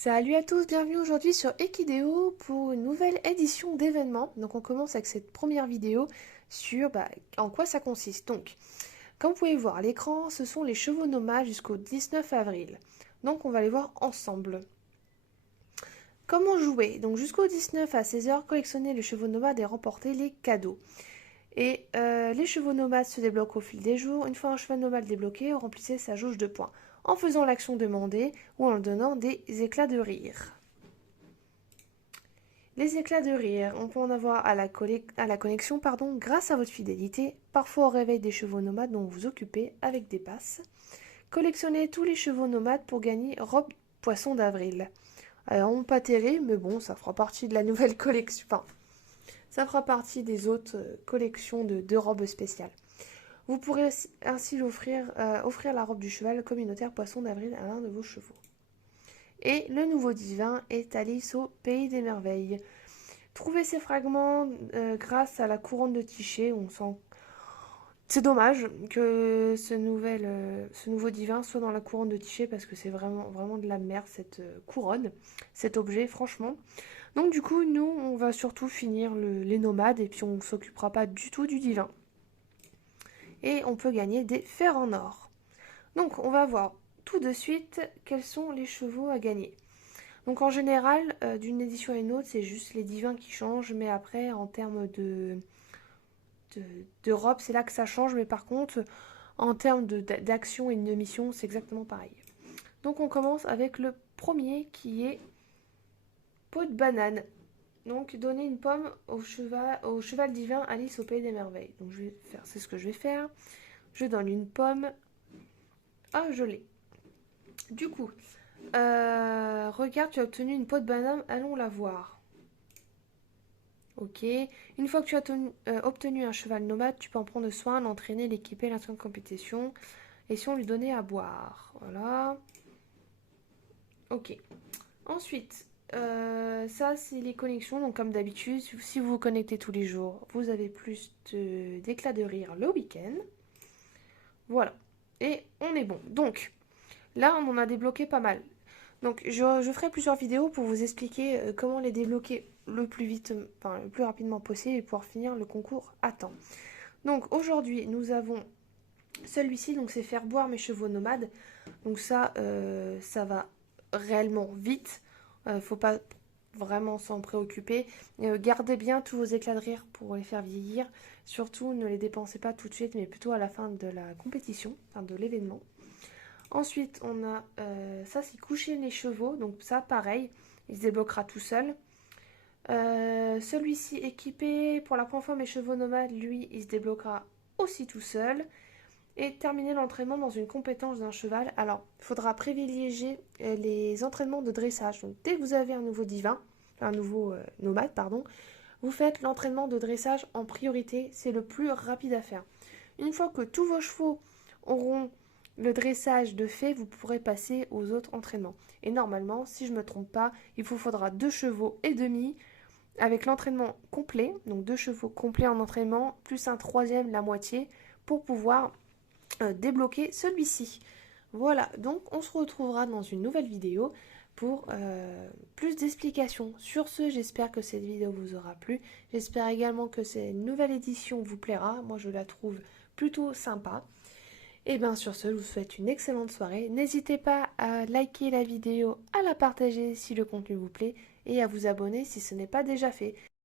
Salut à tous, bienvenue aujourd'hui sur Equideo pour une nouvelle édition d'événements. Donc on commence avec cette première vidéo sur en quoi ça consiste. Donc, comme vous pouvez voir à l'écran, ce sont les chevaux nomades jusqu'au 19 avril. Donc on va les voir ensemble. Comment jouer? Donc jusqu'au 19 à 16h, collectionnez les chevaux nomades et remportez les cadeaux. Et les chevaux nomades se débloquent au fil des jours. Une fois un cheval nomade débloqué, remplissez sa jauge de points en faisant l'action demandée ou en donnant des éclats de rire. Les éclats de rire, on peut en avoir à la connexion grâce à votre fidélité, parfois au réveil des chevaux nomades dont vous vous occupez avec des passes. Collectionnez tous les chevaux nomades pour gagner robe poisson d'avril. Alors, on pas terrible, mais bon, ça fera partie de la nouvelle collection. Enfin, ça fera partie des autres collections de robes spéciales. Vous pourrez ainsi offrir la robe du cheval communautaire poisson d'avril à l'un de vos chevaux. Et le nouveau divin est Alice au pays des merveilles. Trouvez ces fragments grâce à la couronne de Tiché. On sent... C'est dommage que ce nouveau divin soit dans la couronne de Tiché parce que c'est vraiment de la merde cette couronne, cet objet, franchement. Donc du coup, nous, on va surtout finir les nomades et puis on ne s'occupera pas du tout du divin. Et on peut gagner des fers en or. Donc on va voir tout de suite quels sont les chevaux à gagner. Donc en général, d'une édition à une autre, c'est juste les divins qui changent, mais après, en termes de robe, c'est là que ça change, mais par contre, en termes d'action et de mission, c'est exactement pareil. Donc on commence avec le premier qui est peau de banane. Donc donner une pomme au cheval divin Alice au pays des merveilles. Donc je vais faire, c'est ce que je vais faire. Je donne une pomme. Ah, je l'ai. Du coup, regarde, tu as obtenu une peau de banane, allons la voir. Ok. Une fois que tu as obtenu un cheval nomade, tu peux en prendre soin, l'entraîner, l'équiper, l'inscrire en compétition. Et si on lui donnait à boire. Voilà. Ok. Ensuite, ça c'est les connexions. Donc comme d'habitude, si vous vous connectez tous les jours, vous avez plus d'éclats de rire le week-end. Voilà. Et on est bon. Donc, là on en a débloqué pas mal. Donc je ferai plusieurs vidéos pour vous expliquer comment les débloquer le plus vite, enfin le plus rapidement possible et pouvoir finir le concours à temps. Donc aujourd'hui nous avons celui-ci, donc c'est faire boire mes chevaux nomades. Donc ça va réellement vite. Faut pas vraiment s'en préoccuper. Gardez bien tous vos éclats de rire pour les faire vieillir. Surtout ne les dépensez pas tout de suite, mais plutôt à la fin de la compétition, enfin de l'événement. Ensuite, on a ça, c'est coucher les chevaux. Donc ça, pareil, il se débloquera tout seul. Celui-ci équipé pour la première fois mes chevaux nomades, lui, il se débloquera aussi tout seul. Et terminer l'entraînement dans une compétence d'un cheval. Alors, il faudra privilégier les entraînements de dressage. Donc, dès que vous avez un nouveau divin, un nouveau nomade, pardon, vous faites l'entraînement de dressage en priorité. C'est le plus rapide à faire. Une fois que tous vos chevaux auront le dressage de fait, vous pourrez passer aux autres entraînements. Et normalement, si je ne me trompe pas, il vous faudra 2 chevaux et demi avec l'entraînement complet, donc 2 chevaux complets en entraînement, plus un troisième, la moitié, pour pouvoir débloquer celui-ci. Voilà, donc on se retrouvera dans une nouvelle vidéo pour plus d'explications. Sur ce, j'espère que cette vidéo vous aura plu. J'espère également que cette nouvelle édition vous plaira. Moi, je la trouve plutôt sympa. Et bien sur ce, je vous souhaite une excellente soirée. N'hésitez pas à liker la vidéo, à la partager si le contenu vous plaît et à vous abonner si ce n'est pas déjà fait.